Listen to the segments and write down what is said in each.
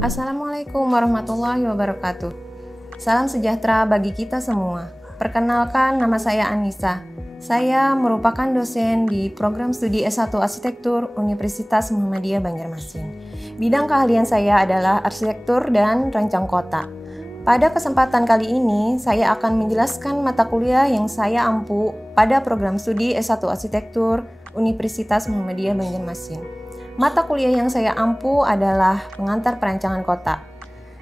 Assalamualaikum warahmatullahi wabarakatuh. Salam sejahtera bagi kita semua. Perkenalkan, nama saya Anissa. Saya merupakan dosen di program studi S1 Arsitektur Universitas Muhammadiyah Banjarmasin. Bidang keahlian saya adalah arsitektur dan rancang kota. Pada kesempatan kali ini, saya akan menjelaskan mata kuliah yang saya ampu pada program studi S1 Arsitektur Universitas Muhammadiyah Banjarmasin. Mata kuliah yang saya ampu adalah pengantar perancangan kota.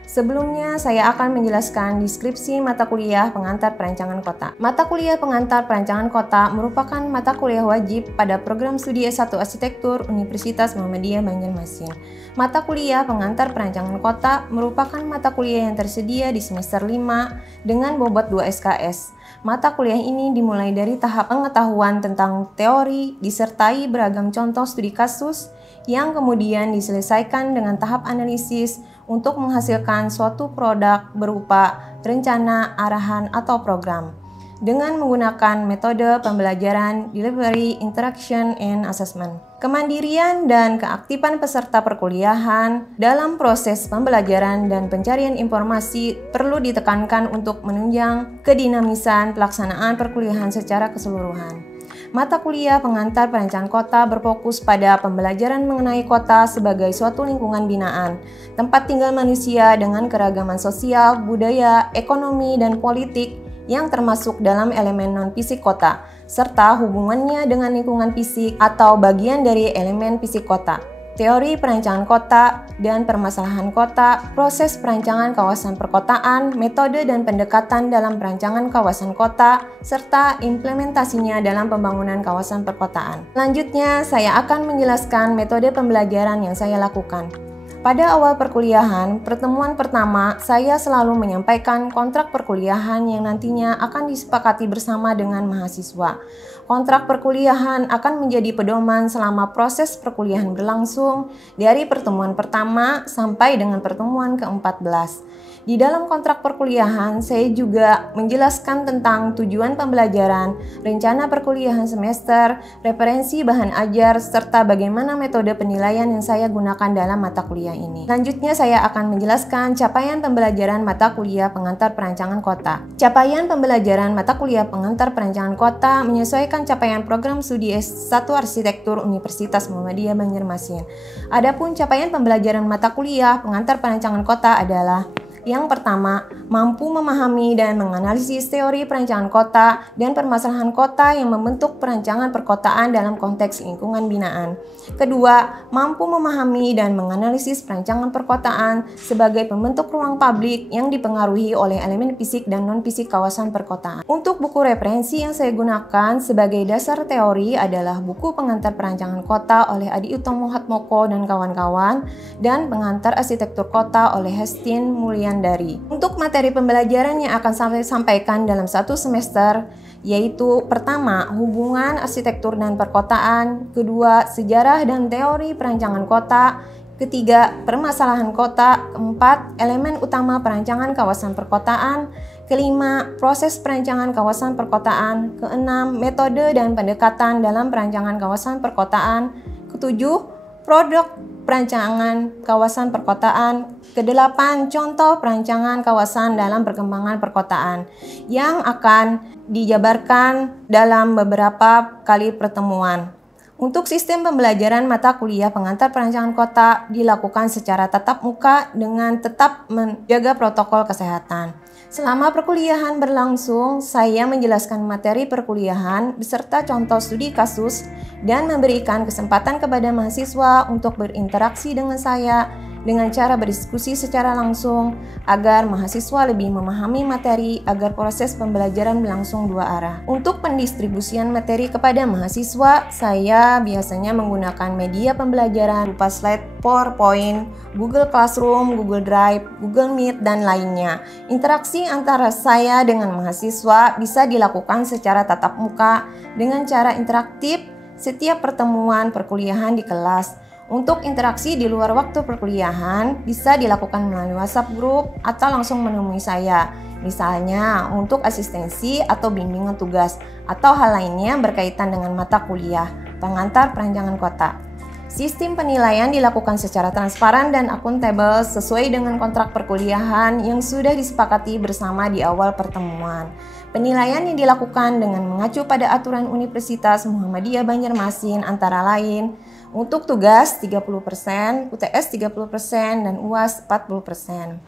Sebelumnya, saya akan menjelaskan deskripsi mata kuliah pengantar perancangan kota. Mata kuliah pengantar perancangan kota merupakan mata kuliah wajib pada program studi S1 Arsitektur Universitas Muhammadiyah Banjarmasin. Mata kuliah pengantar perancangan kota merupakan mata kuliah yang tersedia di semester 5 dengan bobot 2 SKS. Mata kuliah ini dimulai dari tahap pengetahuan tentang teori, disertai beragam contoh studi kasus, yang kemudian diselesaikan dengan tahap analisis untuk menghasilkan suatu produk berupa rencana, arahan, atau program dengan menggunakan metode pembelajaran, delivery, interaction, and assessment. Kemandirian dan keaktifan peserta perkuliahan dalam proses pembelajaran dan pencarian informasi perlu ditekankan untuk menunjang kedinamisan pelaksanaan perkuliahan secara keseluruhan. Mata kuliah pengantar perancangan kota berfokus pada pembelajaran mengenai kota sebagai suatu lingkungan binaan, tempat tinggal manusia dengan keragaman sosial, budaya, ekonomi, dan politik yang termasuk dalam elemen non-fisik kota, serta hubungannya dengan lingkungan fisik atau bagian dari elemen fisik kota. Teori perancangan kota dan permasalahan kota, proses perancangan kawasan perkotaan, metode dan pendekatan dalam perancangan kawasan kota, serta implementasinya dalam pembangunan kawasan perkotaan. Selanjutnya, saya akan menjelaskan metode pembelajaran yang saya lakukan. Pada awal perkuliahan, pertemuan pertama, saya selalu menyampaikan kontrak perkuliahan yang nantinya akan disepakati bersama dengan mahasiswa. Kontrak perkuliahan akan menjadi pedoman selama proses perkuliahan berlangsung dari pertemuan pertama sampai dengan pertemuan ke-14. Di dalam kontrak perkuliahan, saya juga menjelaskan tentang tujuan pembelajaran, rencana perkuliahan semester, referensi bahan ajar, serta bagaimana metode penilaian yang saya gunakan dalam mata kuliah ini. Selanjutnya, saya akan menjelaskan capaian pembelajaran mata kuliah pengantar perancangan kota. Capaian pembelajaran mata kuliah pengantar perancangan kota menyesuaikan capaian program studi S1 Arsitektur Universitas Muhammadiyah Banjarmasin. Adapun capaian pembelajaran mata kuliah pengantar perancangan kota adalah: yang pertama, mampu memahami dan menganalisis teori perancangan kota dan permasalahan kota yang membentuk perancangan perkotaan dalam konteks lingkungan binaan. Kedua, mampu memahami dan menganalisis perancangan perkotaan sebagai pembentuk ruang publik yang dipengaruhi oleh elemen fisik dan non-fisik kawasan perkotaan. Untuk buku referensi yang saya gunakan sebagai dasar teori adalah buku Pengantar Perancangan Kota oleh Adi Utomo Hatmoko dan kawan-kawan, dan Pengantar Arsitektur Kota oleh Hestin Mulyandari. Untuk materi pembelajaran yang akan saya sampaikan dalam satu semester, yaitu pertama, hubungan arsitektur dan perkotaan, kedua, sejarah dan teori perancangan kota, ketiga, permasalahan kota, keempat, elemen utama perancangan kawasan perkotaan, kelima, proses perancangan kawasan perkotaan, keenam, metode dan pendekatan dalam perancangan kawasan perkotaan, ketujuh, produk perancangan kawasan perkotaan, kedelapan, contoh perancangan kawasan dalam perkembangan perkotaan yang akan dijabarkan dalam beberapa kali pertemuan. Untuk sistem pembelajaran mata kuliah pengantar perancangan kota dilakukan secara tatap muka dengan tetap menjaga protokol kesehatan. Selama perkuliahan berlangsung, saya menjelaskan materi perkuliahan beserta contoh studi kasus dan memberikan kesempatan kepada mahasiswa untuk berinteraksi dengan saya dengan cara berdiskusi secara langsung agar mahasiswa lebih memahami materi agar proses pembelajaran berlangsung dua arah. Untuk pendistribusian materi kepada mahasiswa, saya biasanya menggunakan media pembelajaran berupa slide PowerPoint, Google Classroom, Google Drive, Google Meet, dan lainnya. Interaksi antara saya dengan mahasiswa bisa dilakukan secara tatap muka dengan cara interaktif setiap pertemuan perkuliahan di kelas. Untuk interaksi di luar waktu perkuliahan bisa dilakukan melalui WhatsApp group atau langsung menemui saya. Misalnya untuk asistensi atau bimbingan tugas atau hal lainnya berkaitan dengan mata kuliah pengantar perancangan kota. Sistem penilaian dilakukan secara transparan dan akuntabel sesuai dengan kontrak perkuliahan yang sudah disepakati bersama di awal pertemuan. Penilaian yang dilakukan dengan mengacu pada aturan Universitas Muhammadiyah Banjarmasin antara lain untuk tugas 30%, UTS 30%, dan UAS 40%.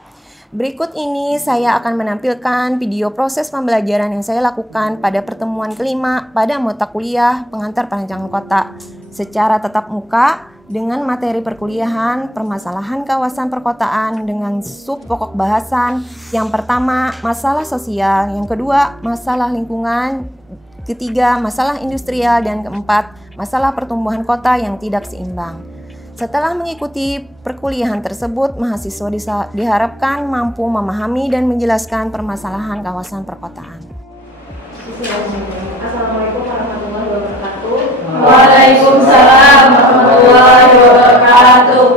Berikut ini saya akan menampilkan video proses pembelajaran yang saya lakukan pada pertemuan kelima pada mata kuliah pengantar perancangan kota secara tatap muka dengan materi perkuliahan permasalahan kawasan perkotaan dengan sub pokok bahasan. Yang pertama, masalah sosial, yang kedua, masalah lingkungan, ketiga, masalah industrial, dan keempat, masalah pertumbuhan kota yang tidak seimbang. Setelah mengikuti perkuliahan tersebut, mahasiswa diharapkan mampu memahami dan menjelaskan permasalahan kawasan perkotaan. Assalamualaikum warahmatullahi wabarakatuh. Waalaikumsalam warahmatullahi wabarakatuh.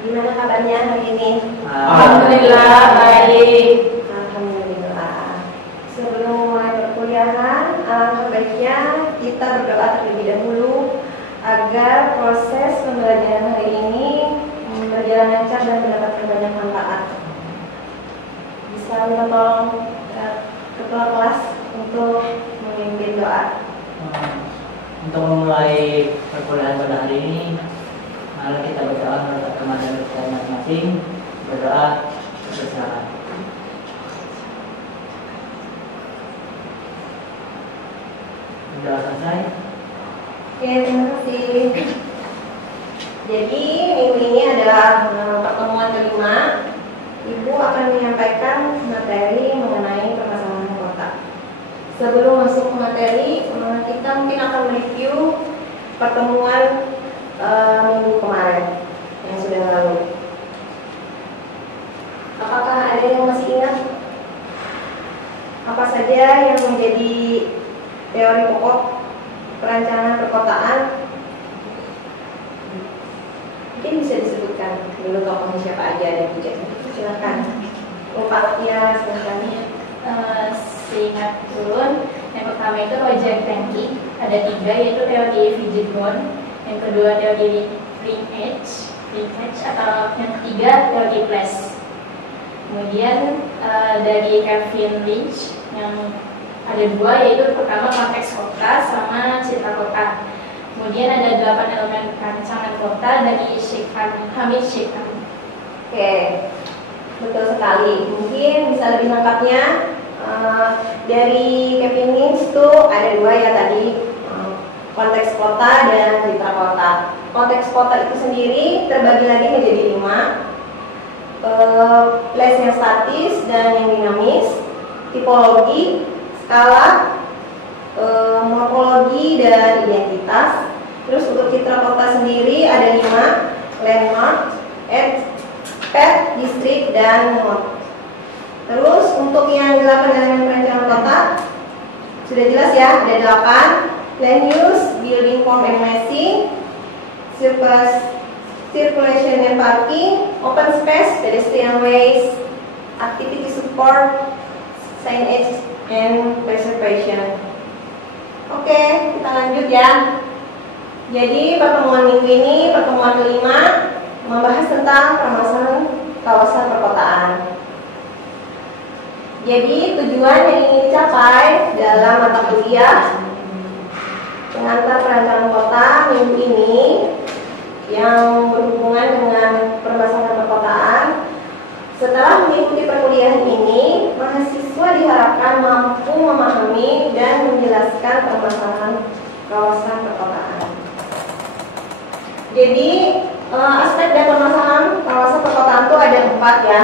Gimana kabarnya hari ini? Alhamdulillah baik. Alhamdulillah. Sebelum mulai perkuliahan, alangkah baiknya kita berdoa terlebih dahulu agar proses pembelajaran hari ini berjalan lancar dan mendapatkan banyak manfaat. Bisa minta tolong ketua kelas untuk memimpin doa. Untuk memulai perkuliahan pada hari ini, mari kita berdoa menurut kemampuan kita masing-masing. Berdoa bersama. Sudah selesai? Oke, terima kasih. Jadi minggu ini adalah pertemuan kelima. Ibu akan menyampaikan materi mengenai permasalahan kota. Sebelum masuk ke materi, kita mungkin akan mereview pertemuan minggu kemarin yang sudah lalu. Apakah ada yang masih ingat apa saja yang menjadi teori pokok perancangan perkotaan? Mungkin bisa disebutkan dulu tokohnya siapa aja dan budgetnya. Silakan. Pak ya, silakan. Seingat turun, yang pertama itu Roger Cranky, ada 3 yaitu teori Fidget Bond, yang kedua teori linkage atau yang ketiga teori Flash. Kemudian dari Kevin Lynch yang ada 2 yaitu pertama konteks kota sama citra kota. Kemudian ada 8 elemen rancangan kota dari Hamid Shikhan. Oke, betul sekali. Mungkin bisa lebih lengkapnya dari Kevin Lynch itu ada 2 ya tadi, konteks kota dan citra kota. Konteks kota itu sendiri terbagi lagi menjadi 5, place yang statis dan yang dinamis, tipologi, skala, morfologi dan identitas. Terus untuk citra kota sendiri ada 5, landmark, pet, distrik, dan mode. Terus untuk yang 8 elemen perancangan kota sudah jelas ya, ada 8: land use, building form and massing, circulation and parking, open space, pedestrian ways, activity support, signage, and preservation. Oke, kita lanjut ya. Jadi pertemuan minggu ini, pertemuan kelima, membahas tentang permasalahan kawasan perkotaan. Jadi tujuan yang ingin dicapai dalam mata kuliah pengantar perancangan kota minggu ini yang berhubungan dengan permasalahan perkotaan. Setelah mengikuti perkuliahan ini, mahasiswa diharapkan mampu memahami dan menjelaskan permasalahan kawasan perkotaan. Jadi aspek dan permasalahan kawasan perkotaan itu ada 4 ya.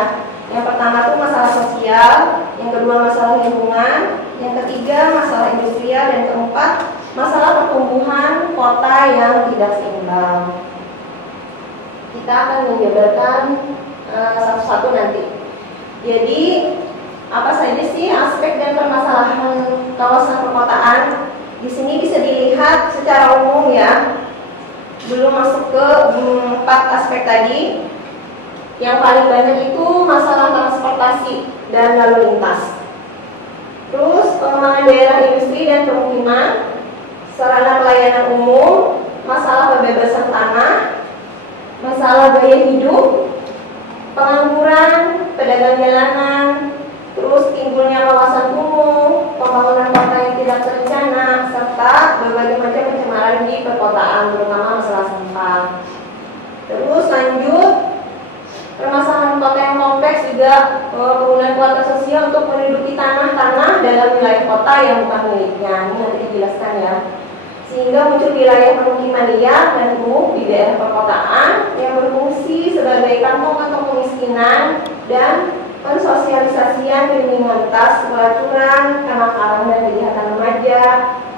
Yang pertama itu masalah sosial, yang kedua masalah lingkungan, yang ketiga masalah industrial, dan keempat masalah pertumbuhan kota yang tidak seimbang. Kita akan menjabarkan satu-satu nanti. Jadi apa saja sih aspek dan permasalahan kawasan perkotaan? Di sini bisa dilihat secara umum ya. Belum masuk ke 4 aspek tadi. Yang paling banyak itu masalah transportasi dan lalu lintas. Terus pengembangan daerah industri dan pemukiman, sarana pelayanan umum, masalah pembebasan tanah, masalah gaya hidup, pengangguran, pedagang jalanan, terus timbulnya kawasan kumuh, pembangunan kota yang tidak terencana, serta berbagai macam pencemaran di perkotaan, terutama masalah sampah. Terus lanjut, permasalahan kota yang kompleks juga penggunaan kuota sosial untuk menduduki tanah-tanah dalam wilayah kota yang bukan miliknya. Ini nanti dijelaskan ya. Sehingga muncul wilayah pemukiman liar dan kumuh di daerah perkotaan yang berfungsi sebagai kantong-kantong kemiskinan dan pensosialisasian kriminalitas, pelacuran, kenakalan dan kejahatan remaja,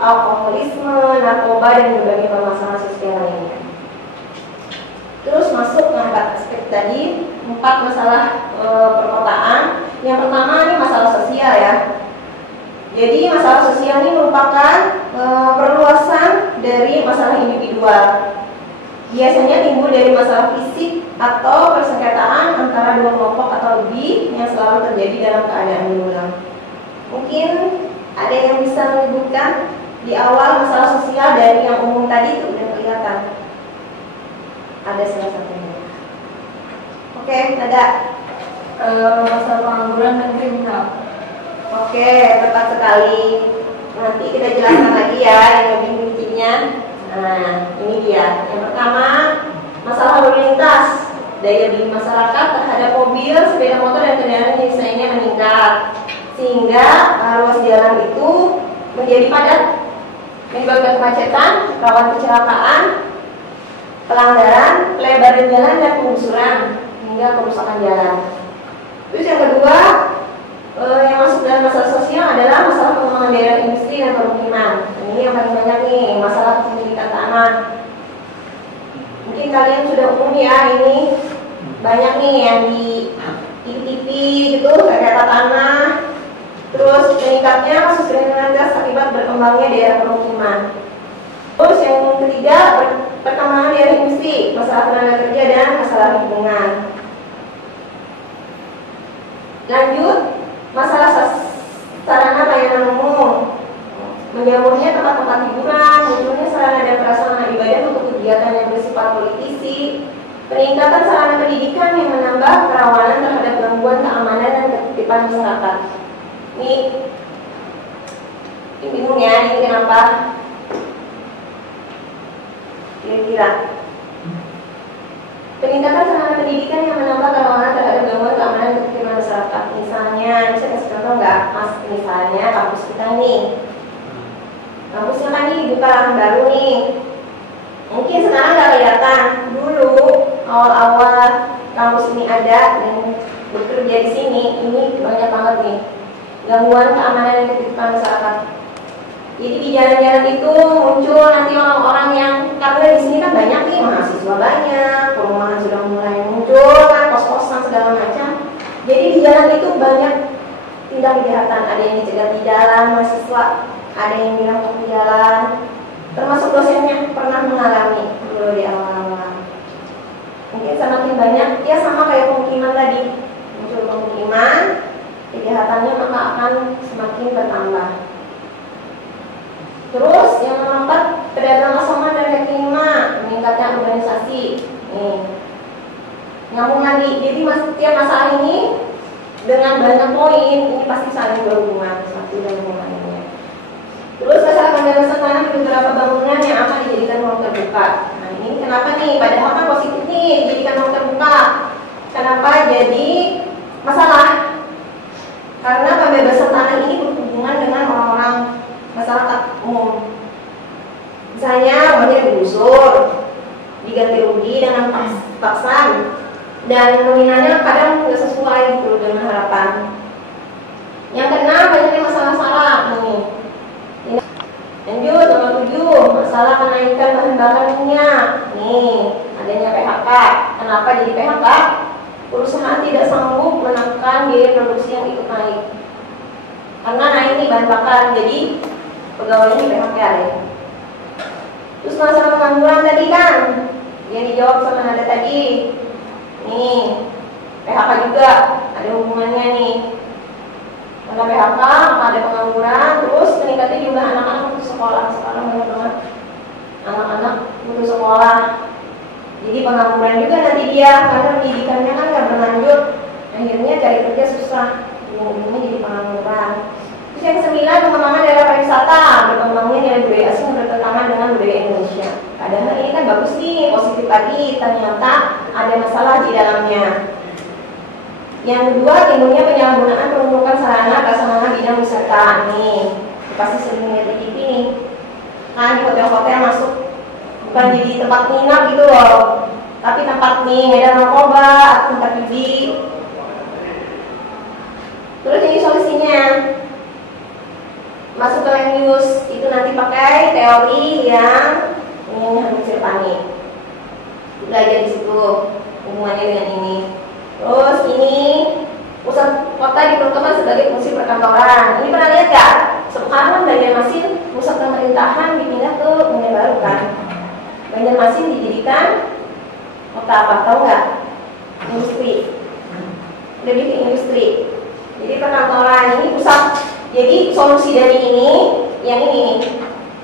alkoholisme, narkoba dan berbagai permasalahan sosial lainnya. Terus masuk ke 4 aspek tadi, 4 masalah perkotaan. Yang pertama ini masalah sosial ya. Jadi masalah sosial ini merupakan perluasan dari masalah individual. Biasanya timbul dari masalah fisik atau persengketaan antara dua kelompok atau lebih yang selalu terjadi dalam keadaan berulang. Mungkin ada yang bisa menyebutkan di awal masalah sosial dari yang umum tadi itu udah kelihatan. Ada salah satunya. Oke, ada masalah pengangguran dan kriminal. Oke, tepat sekali. Nanti kita jelaskan lagi ya yang lebih rincinya. Nah, ini dia. Yang pertama, masalah lalu lintas. Daya beli masyarakat terhadap mobil, sepeda motor dan kendaraan jenis lainnya meningkat, sehingga ruas jalan itu menjadi padat, menyebabkan kemacetan, rawan kecelakaan, pelanggaran, pelebaran jalan dan penggusuran hingga kerusakan jalan. Terus yang kedua, yang masuk dalam masalah sosial adalah masalah pengembangan daerah industri dan permukiman. Ini yang paling banyak nih, masalah kepemilikan tanah. Mungkin kalian sudah umum ya, ini banyak nih yang di TV gitu, sengketa tanah. Terus meningkatnya kasus kriminalitas akibat berkembangnya daerah permukiman. Terus yang ketiga, perkembangan daerah industri, masalah tenaga kerja dan masalah lingkungan. Lanjut, masalah sarana layanan umum, menjamurnya tempat-tempat hiburan, munculnya sarana dan prasarana ibadah untuk kegiatan yang bersifat politisi, peningkatan sarana pendidikan yang menambah kerawanan terhadap gangguan keamanan dan ketertiban masyarakat. Ini bingung ya, ini kenapa? Kira-kira peningkatan sarana pendidikan yang menambah kerawanan terhadap gangguan keamanan dan ketertiban masyarakat. Misalnya, ini saya kasih contoh nggak, Mas? Misalnya kampus kita nih, kampusnya kan nih dibuka lahan baru nih. Mungkin sekarang nggak kelihatan. Dulu awal-awal kampus ini ada dan bekerja di sini, ini banyak banget nih gangguan keamanan dan ketertiban masyarakat. Jadi di jalan-jalan itu muncul nanti orang-orang yang, karena di sini kan banyak nih mahasiswa banyak, perumahan sudah mulai muncul kan, kos-kosan segala macam. Jadi di jalan itu banyak tindak kejahatan, ada yang dicegat di jalan mahasiswa, ada yang dirampok di jalan, termasuk dosennya pernah mengalami dulu di awal-awal. Mungkin semakin banyak, ya sama kayak pemukiman tadi, muncul pemukiman, kejahatannya maka akan semakin bertambah. Terus yang keempat, pedagang asongan dan kaki lima, meningkatnya urbanisasi. Nih, nyambung lagi. Jadi setiap masalah ini dengan banyak poin, ini pasti saling berhubungan satu dengan yang lainnya. Terus masalah pembebasan tanah di beberapa bangunan yang akan dijadikan ruang terbuka. Nah ini kenapa nih? Padahal kan positif nih dijadikan ruang terbuka. Kenapa jadi masalah? Karena pembebasan tanah ini berhubungan dengan orang-orang masyarakat umum. Misalnya banyak digusur, diganti rugi dengan paksa, dan nominalnya kadang tidak sesuai gitu dengan harapan. Yang keenam, banyaknya masalah syarat nih. Lanjut, nomor 7, masalah kenaikan bahan bakar minyak. Nih, adanya PHK. Kenapa jadi PHK? Perusahaan tidak sanggup menekan biaya produksi yang ikut naik. Karena naik nih bahan bakar, jadi pegawainya PHK deh. Terus masalah pengangguran tadi kan, yang dijawab sama Nada tadi. Nih, PHK juga ada hubungannya nih. Karena PHK, maka ada pengangguran, terus meningkatnya jumlah anak-anak untuk sekolah. Sekarang banyak banget anak-anak putus sekolah. Jadi pengangguran juga nanti dia, karena pendidikannya kan nggak berlanjut, akhirnya cari kerja susah, ujung-ujungnya jadi pengangguran. Terus yang ke-9, pengembangan daerah pariwisata, berkembangnya nilai budaya asing bertentangan dengan budaya Indonesia. Padahal ini kan bagus nih, positif lagi, ternyata ada masalah di dalamnya. Yang kedua, timbulnya penyalahgunaan peruntukan sarana prasarana bidang wisata. Nih, pasti sering lihat di TV nih. Nah, di hotel-hotel masuk bukan jadi tempat nginap gitu loh, tapi tempat nih ada narkoba, tempat judi. Terus ini solusinya, masuk ke land use itu nanti pakai teori yang ini harus panik. Belajar di situ hubungannya dengan ini. Terus ini pusat kota diperuntukkan sebagai fungsi perkantoran. Ini pernah lihat nggak? Sekarang Banjarmasin pusat pemerintahan dipindah ke Banjar Baru kan? Banjarmasin dijadikan kota apa? Tahu nggak? Industri. Lebih ke industri. Jadi perkantoran ini pusat. Jadi solusi dari ini, yang ini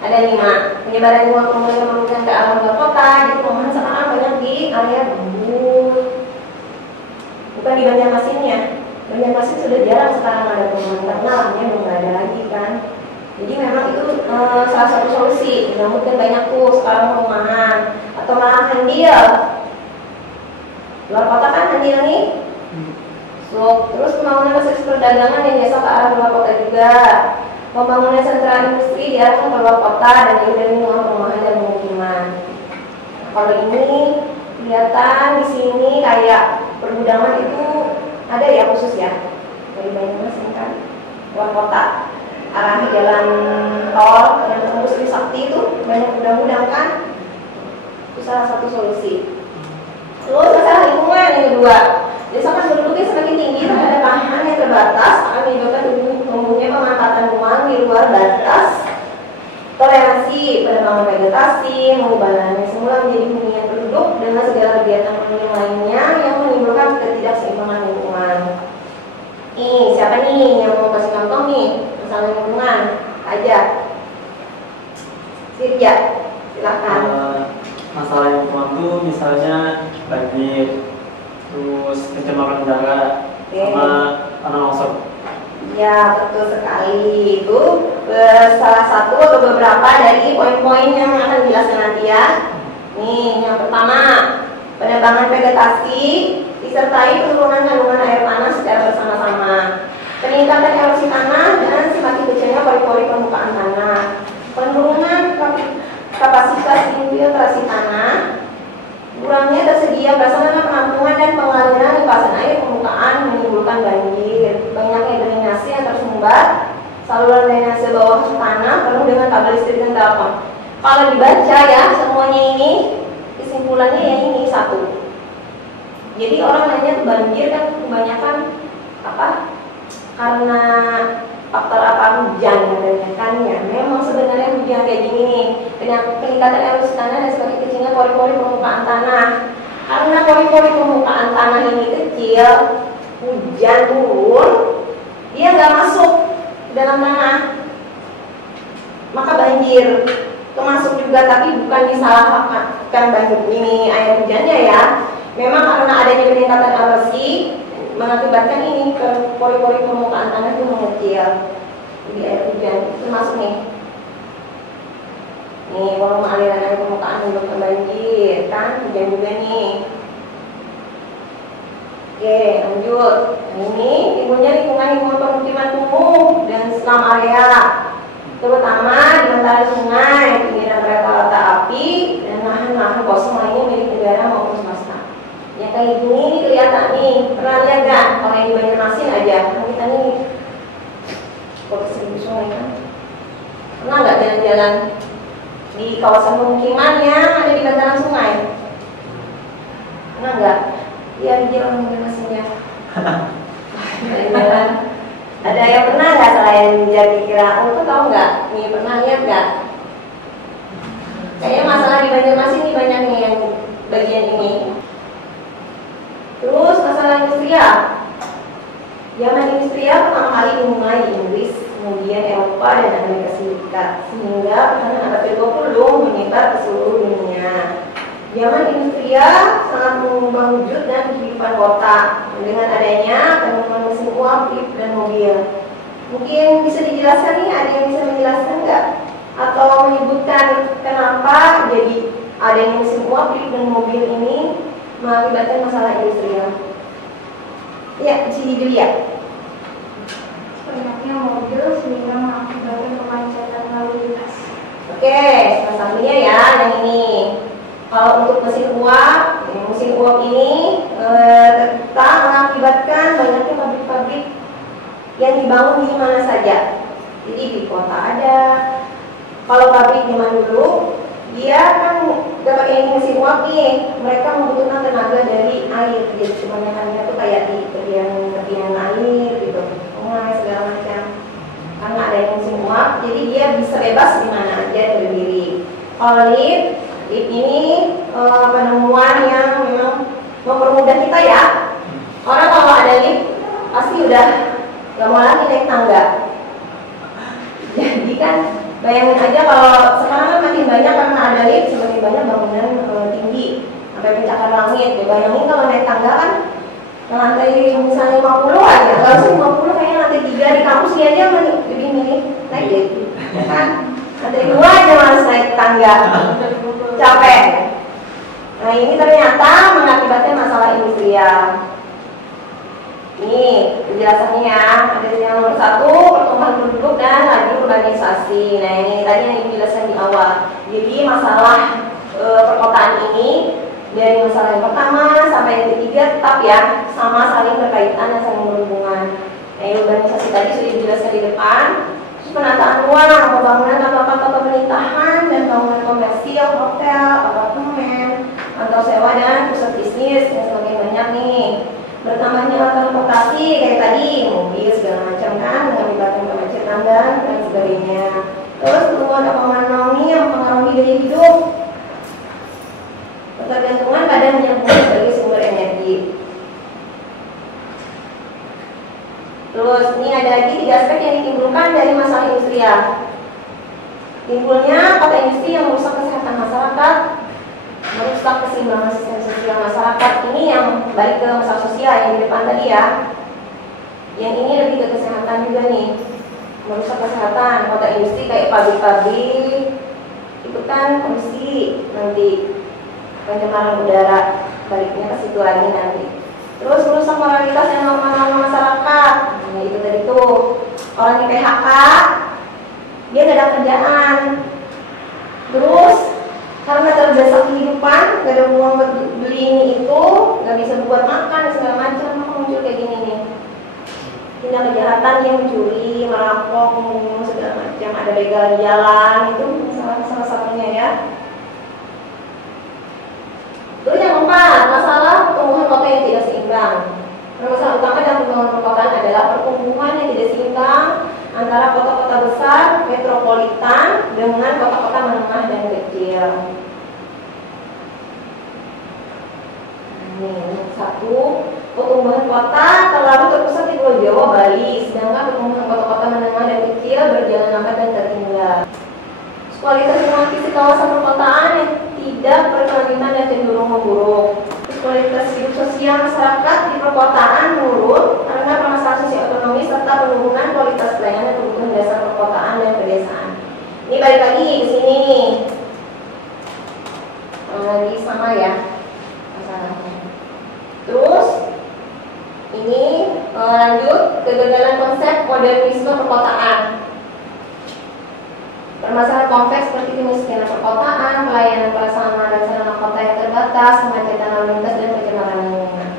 ada 5. Penyebaran uang kemudian ke arah luar kota. Jadi perumahan sekarang banyak di area gembul. Bukan di Banjarmasinnya. Banjarmasin sudah jarang sekarang ada perumahan karena lahannya belum ada lagi kan. Jadi memang itu salah satu solusi. Mungkin banyak tuh sekarang perumahan atau malah handil. Luar kota kan handil nih. So, terus pembangunan fasilitas perdagangan yang biasa ke arah luar kota juga. Pembangunan sentra industri diarahkan ke luar kota dan dari lingkungan perumahan dan pemukiman. Kalau ini kelihatan di sini kayak pergudangan itu ada ya khusus ya dari Banyumasin kan luar kota arah jalan tol yang tembus Trisakti itu banyak gudang-gudang kan, itu salah satu solusi. Terus masalah lingkungan yang kedua, desakan penduduknya semakin tinggi terhadap lahan yang terbatas akan menyebabkan tumbuhnya pemanfaatan ruang di luar batas toleransi, penebangan vegetasi, mengubah lahan yang semula menjadi hunian penduduk dengan segala kegiatan penduduk lainnya yang menimbulkan ketidakseimbangan lingkungan. Siapa nih yang mau kasih contoh nih masalah lingkungan? Aja. Sirja, silakan. Masalah lingkungan tuh misalnya banjir, terus pencemaran udara, sama tanah longsor. Ya, betul sekali. Itu salah satu atau beberapa dari poin-poin yang akan dijelaskan nanti ya. Nih, yang pertama, penebangan vegetasi disertai penurunan kandungan air tanah secara bersama-sama. Peningkatan erosi tanah dan semakin kecilnya pori-pori permukaan tanah. Penurunan kapasitas infiltrasi tanah. Kurangnya tersedia prasarana penampungan dan pengaliran limpasan air permukaan menimbulkan banjir. Banyaknya drainase yang tersumbat, saluran drainase bawah tanah penuh dengan kabel listrik dan telepon. Kalau dibaca ya semuanya ini kesimpulannya yang ini satu. Jadi orang nanya banjir kan kebanyakan apa? Karena faktor apa hujan katanya kan ya. Memang sebenarnya hujan kayak gini nih, peningkatan erosi tanah dan semakin kecilnya pori-pori permukaan tanah. Karena pori-pori permukaan tanah ini kecil, hujan turun, dia nggak masuk ke dalam tanah, maka banjir. Termasuk juga tapi bukan disalahkan banjir ini air hujannya ya. Memang karena adanya peningkatan erosi mengakibatkan ini ke pori-pori permukaan tanah itu mengecil. Jadi air hujan itu masuk nih. Nih volume aliran air permukaan menyebabkan banjir kan, hujan juga nih. Oke, lanjut. Nah, ini timbulnya lingkungan pemukiman kumuh dan selam area, terutama di antara sungai, pinggiran kereta api, dan lahan-lahan kosong lainnya milik negara maupun swasta. Yang kayak gini ini kelihatan nih, pernah lihat nggak? Kalau yang di Banjarmasin aja, kan kita nih kok 1000 sungai kan? Pernah nggak jalan-jalan di kawasan pemukiman yang ada di bantaran sungai? Pernah nggak? Iya, dia orang Banjarmasinnya. Jalan-jalan. Ada yang pernah nggak selain Jati Kiraung tuh tahu nggak? Nih pernah lihat nggak? Kayaknya masalah di Banjarmasin ini banyak nih yang bagian ini. Terus masalah industrial. Zaman industrial pertama kali dimulai di Inggris, kemudian Eropa dan Amerika Serikat, sehingga pertahanan abad ke-20 menyebar ke seluruh dunia. Zaman industrial sangat mengubah wujud dan kehidupan kota dengan adanya penemuan mesin uap, lift, dan mobil. Mungkin bisa dijelaskan nih, ada yang bisa menjelaskan nggak? Atau menyebutkan kenapa jadi adanya mesin uap, lift, dan mobil ini mengakibatkan masalah industrial? Ya, Ci Julia. Banyaknya mobil sehingga mengakibatkan kemacetan lalu lintas. Oke, salah satunya ya yang ini. Kalau untuk mesin uap ini tetap mengakibatkan banyaknya pabrik-pabrik yang dibangun di mana saja. Jadi di kota ada. Kalau pabrik zaman dulu, dia kan gak pakai mesin uap nih. Mereka membutuhkan tenaga dari air. Jadi kebanyakannya tuh kayak di tepian air gitu, sungai segala macam. Karena ada mesin uap, jadi dia bisa bebas di mana aja berdiri. Kalau lift ini penemuan yang memang mempermudah kita ya. Orang kalau ada lift pasti udah gak mau lagi naik tangga. Jadi kan bayangin aja kalau sekarang kan makin banyak karena ada lift, semakin banyak bangunan tinggi sampai pencakar langit. Ya, bayangin kalau naik tangga kan lantai misalnya 50 aja, kalau usah 50 kayaknya lantai 3 di kampus ini aja lebih milih naik deh. Ya kan? Lantai 2 aja malas naik tangga. Capek. Nah, ini ternyata mengakibatkan masalah industrial. Ini penjelasannya ya. Ada yang nomor 1, pertumbuhan penduduk dan laju urbanisasi. Nah, ini tadi yang dijelaskan di awal. Jadi masalah perkotaan ini dari masalah yang pertama sampai yang ketiga tetap ya sama, saling berkaitan dan saling berhubungan. Nah, urbanisasi tadi sudah dijelaskan di depan. Terus penataan ruang, pembangunan tempat-tempat pemerintahan dan bangunan komersil, hotel, apartemen, kantor sewa dan pusat bisnis yang semakin banyak nih. Bertambahnya transportasi kayak tadi, mobil segala macam kan, mengakibatkan kemacetan dan lain sebagainya. Terus pertumbuhan ekonomi yang mempengaruhi gaya hidup, ketergantungan pada minyak bumi sebagai sumber energi. Terus ini ada lagi 3 aspek yang ditimbulkan dari masalah industrial. Timbulnya kota industri yang merusak kesehatan masyarakat, merusak keseimbangan sistem sosial masyarakat. Ini yang balik ke masalah sosial yang di depan tadi ya. Yang ini lebih ke kesehatan juga nih, merusak kesehatan. Kota industri kayak pabrik-pabrik itu kan polusi nanti, pencemaran udara, baliknya ke situ lagi nanti. Terus merusak moralitas dan norma-norma masyarakat. Nah, itu tadi tuh orang di PHK, dia gak ada kerjaan. Terus karena terbiasa kehidupan, gak ada uang buat beli ini itu, gak bisa buat makan segala macam, maka muncul kayak gini nih. Tindak kejahatan yang mencuri, merampok, membunuh segala macam, ada begal di jalan, itu salah satunya ya. Terus yang keempat, masalah pertumbuhan kota yang tidak seimbang. Masalah utama dalam pertumbuhan perkotaan adalah pertumbuhan yang tidak seimbang antara kota-kota besar, metropolitan, dengan kota-kota menengah dan kecil. Ini satu, pertumbuhan kota terlalu terpusat di Pulau Jawa, Bali, sedangkan pertumbuhan kota-kota menengah dan kecil berjalan lambat dan tertinggal. Kualitas lingkungan fisik kawasan perkotaan yang tidak berkelanjutan dan cenderung memburuk. Kualitas hidup sosial masyarakat di perkotaan menurun karena permasalahan sosioekonomi serta penurunan kualitas pelayanan kebutuhan dasar perkotaan dan pedesaan. Ini balik lagi ke sini nih, lagi sama ya masalahnya. Terus ini lanjut kegagalan konsep modernisme perkotaan. Permasalahan kompleks seperti kemiskinan perkotaan, pelayanan prasarana dan sarana kota yang terbatas, kemacetan lalu lintas dan pencemaran lingkungan.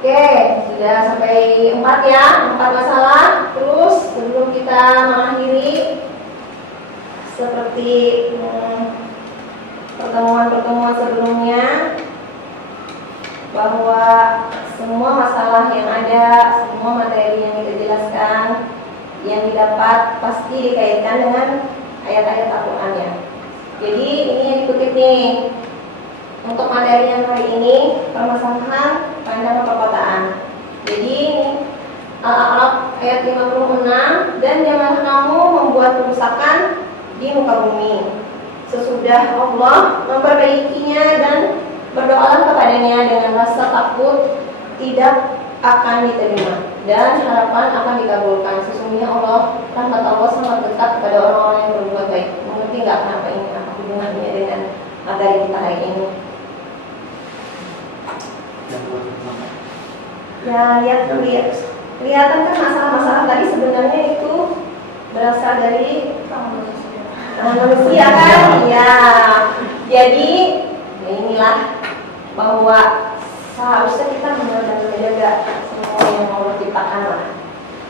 Oke, sudah sampai 4 ya, 4 masalah. Terus sebelum kita mengakhiri, seperti pertemuan-pertemuan sebelumnya, bahwa semua masalah yang ada, semua materi yang kita jelaskan, yang didapat pasti dikaitkan dengan ayat-ayat Al-Quran ya. Jadi ini yang dikutip nih. Untuk materi yang hari ini, permasalahan pandangan perkotaan. Jadi ini Al-A'raf ayat 56, dan janganlah kamu membuat kerusakan di muka bumi. Sesudah Allah memperbaikinya dan berdoalah kepadanya dengan rasa takut tidak akan diterima dan harapan akan dikabulkan. Sesungguhnya rahmat Allah sangat dekat kepada orang-orang yang berbuat baik. Mengerti nggak kenapa ini? Apa hubungannya dengan materi kita hari ini? Ya, kelihatan kan masalah-masalah tadi sebenarnya itu berasal dari manusia kan? Ya, jadi inilah bahwa seharusnya kita menjaga semua yang Allah ciptakan lah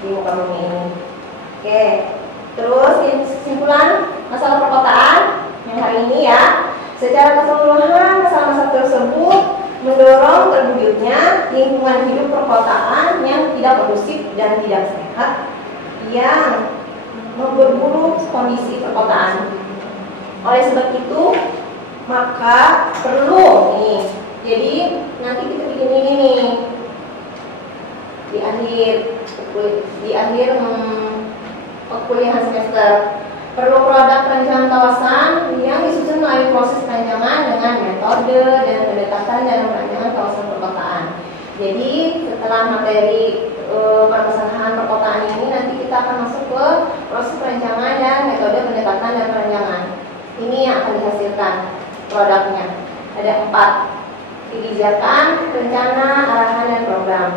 di muka bumi ini. Oke, terus kesimpulan masalah perkotaan yang hari ini ya, secara keseluruhan masalah-masalah tersebut mendorong terwujudnya lingkungan hidup perkotaan yang tidak kondusif dan tidak sehat, yang memperburuk kondisi perkotaan. Oleh sebab itu, maka perlu nih. Jadi nanti kita bikin ini nih di akhir perkuliahan semester. Perlu produk perencanaan kawasan yang disusun melalui proses perencanaan dengan metode dan pendekatan dalam perencanaan kawasan perkotaan. Jadi setelah materi permasalahan perkotaan ini, nanti kita akan masuk ke proses perencanaan dan metode pendekatan dan perencanaan. Ini yang akan dihasilkan produknya. Ada 4: kebijakan, rencana, arahan, dan program.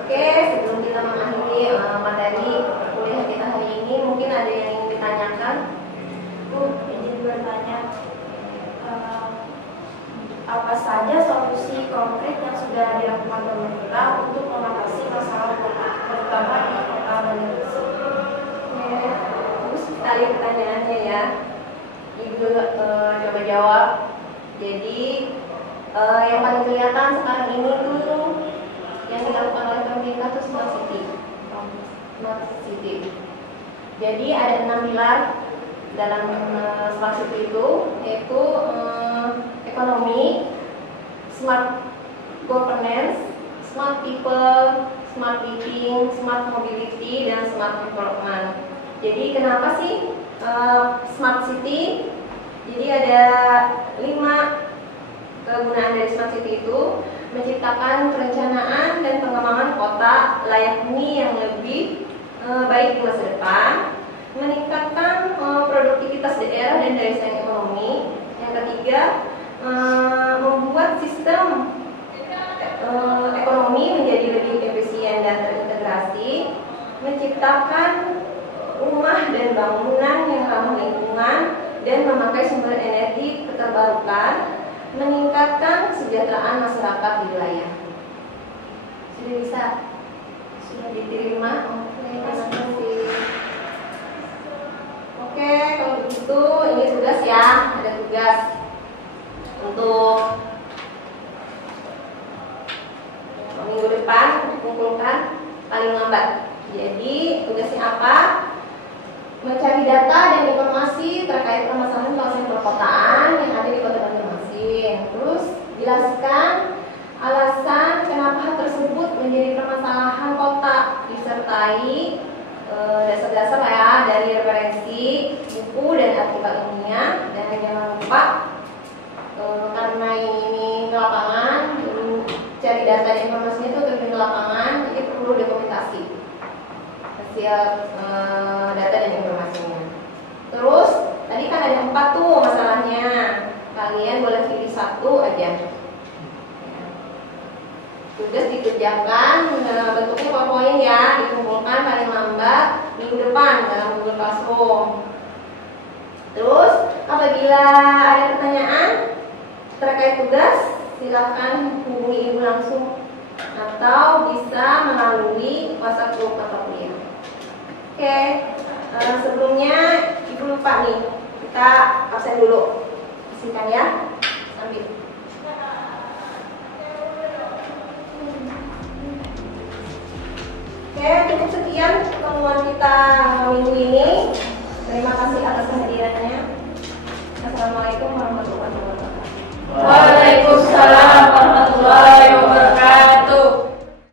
Oke, sebelum kita mengakhiri materi perkuliahan kita hari ini, mungkin ada yang ingin ditanyakan? Bu, izin bertanya, apa saja solusi konkret yang sudah dilakukan pemerintah untuk mengatasi masalah kota, terutama di kota Banjarmasin? Terus tadi pertanyaannya ya, Ibu coba jawab. Jadi yang paling kelihatan sekarang ini tuh yang dilakukan oleh pemerintah itu smart city. Jadi ada 6 pilar dalam smart city itu, yaitu ekonomi, smart governance, smart people, smart living, smart mobility, dan smart development. Jadi kenapa sih smart city? Jadi ada 5 kegunaan dari smart city itu: menciptakan perencanaan dan pengembangan kota layak huni yang lebih baik di masa depan, meningkatkan produktivitas daerah dan daya saing ekonomi. Yang ketiga, membuat sistem ekonomi menjadi lebih efisien dan terintegrasi, menciptakan rumah dan bangunan yang ramah lingkungan dan memakai sumber energi terbarukan, meningkatkan kesejahteraan masyarakat di wilayah. Sudah bisa? Sudah diterima? Oke, kalau begitu ini tugas ya. Ada tugas untuk minggu depan kumpulkan paling lambat. Jadi tugasnya apa? Mencari data dan informasi terkait permasalahan kawasan perkotaan yang ada di Kota Banjarmasin. Terus jelaskan alasan kenapa hal tersebut menjadi permasalahan kota, disertai dasar-dasar ya dari referensi buku dan artikel ilmiah. Dan jangan lupa karena ini ke lapangan, cari data dan informasinya itu terjun ke lapangan, jadi perlu dokumentasi hasil data dan informasinya. Terus tadi kan ada 4 tuh masalahnya, kalian boleh pilih 1 aja. Tugas dikerjakan bentuknya PowerPoint ya, dikumpulkan paling lambat minggu depan dalam Google Classroom. Terus apabila ada pertanyaan terkait tugas, silakan hubungi ibu langsung atau bisa melalui WhatsApp grup mata kuliah. Oke, sebelumnya ibu lupa nih, kita absen dulu. Bersihkan ya, ambil. Oke, cukup sekian pertemuan kita minggu ini. Terima kasih atas kehadirannya. Assalamualaikum warahmatullahi wabarakatuh. Waalaikumsalam warahmatullahi